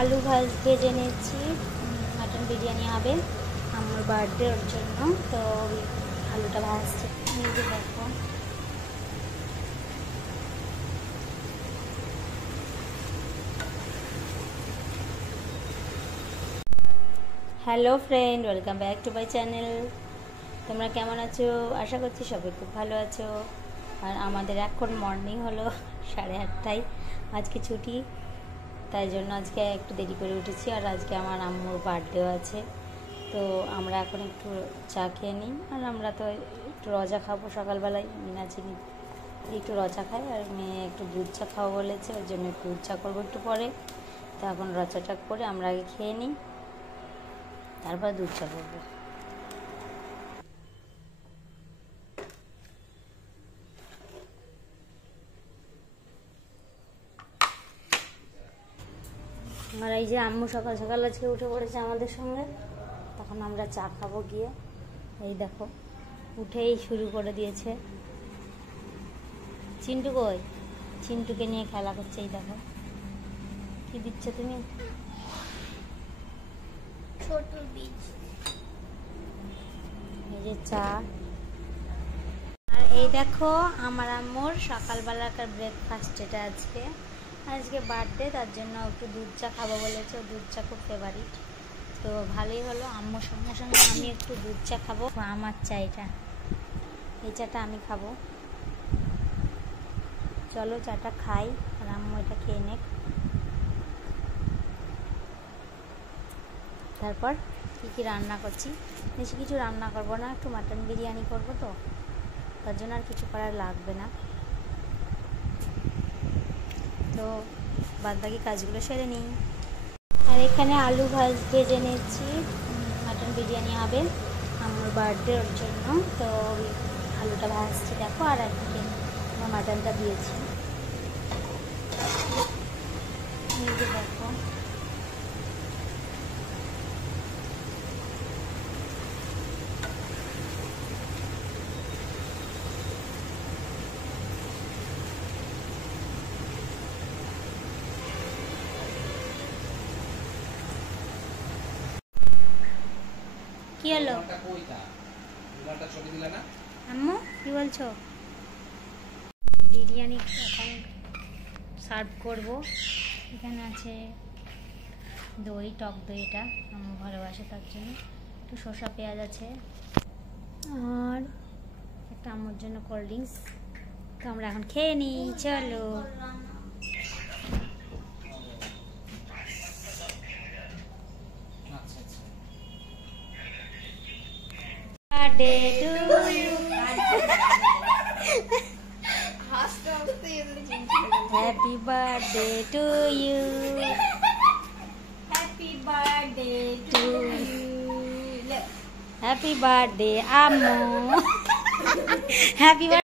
আলু ভেজে নিচ্ছি, মাটন বিরিয়ানি হবে আমার বার্থডে ওর জন্য। তো আলুটা ভাজছি, নিজে দেখো। Hello friend, welcome back to my channel. তোমরা কেমন আছো? আশা করছি সবাই খুব ভালো আছো। আর আমাদের এখন মর্নিং হলো 8:30। আজকে ছুটি, তাই জন্য আজকে একটু দেরি করে উঠেছি। আর আজকে আমার আম্মুর বার্থডেও আছে, তো আমরা এখন একটু চা খেয়ে নিই। আর আমরা তো একটু রজা খাবো সকালবেলায়, মিনাচিনি একটু রচা খাই, আর মেয়ে একটু দুধ চা খাওয়া বলেছে, ওর জন্য একটু দুধ চা করবো একটু পরে। তো এখন রচাটা করে আমরা আগে খেয়ে নিই, তারপর দুধ চা করবো। আর এই যে আম্মু সকাল সকাল আজকে উঠে পড়েছে আমাদের সঙ্গে, তখন আমরা চা খাবো গিয়ে। এই দেখো, উঠেই শুরু করে দিয়েছে। চিন্টু কই? চিন্টুকে নিয়ে খেলা করছে। এই দেখো কি দিচ্ছ তুমি? ছোট বীজ। এই যে চা। আর এই দেখো আমার আম্মুর সকালবেলাকার ব্রেকফাস্ট, এটা আজকে বার্থডে, তার জন্য একটু দুধ চা খাবো বলেছে। দুধ চা খুব ফেভারিট, তো ভালোই হলো। আম্মুর সঙ্গে সঙ্গে আমি একটু দুধ চা খাবো। আমার চা এটা, এই চাটা আমি খাবো। চলো চাটা খাই, আর আম্মু এটা খেয়ে নেক। তারপর কী রান্না করছি, বেশি কিছু রান্না করবো না, একটু মাটন বিরিয়ানি করবো, তো তার জন্য আর কিছু করার লাগবে না। তো বাদবাকি কাজগুলো সেরে নিই। আর এখানে আলু ভেজে নিচ্ছি, মাটন বিরিয়ানি হবে আমার বার্থডে ওর জন্য। তো আলুটা ভাজছি দেখো, আর একদিকে মাটনটা দিয়েছি, নিজে দেখো। কি হলো আম্মু, কি বলছো? বিরিয়ানি এখন সার্ভ করব। এখানে আছে দই, টক দই, এটা আম্মু ভালোবাসে তার জন্য। একটু শসা পেঁয়াজ আছে, আর একটা আম্মুর জন্য কোল্ড ড্রিঙ্কস। তো আমরা এখন খেয়ে নিই, চলো। Birthday to you. Happy birthday to you. Happy birthday to you. Happy birthday, Ammu. Happy birthday.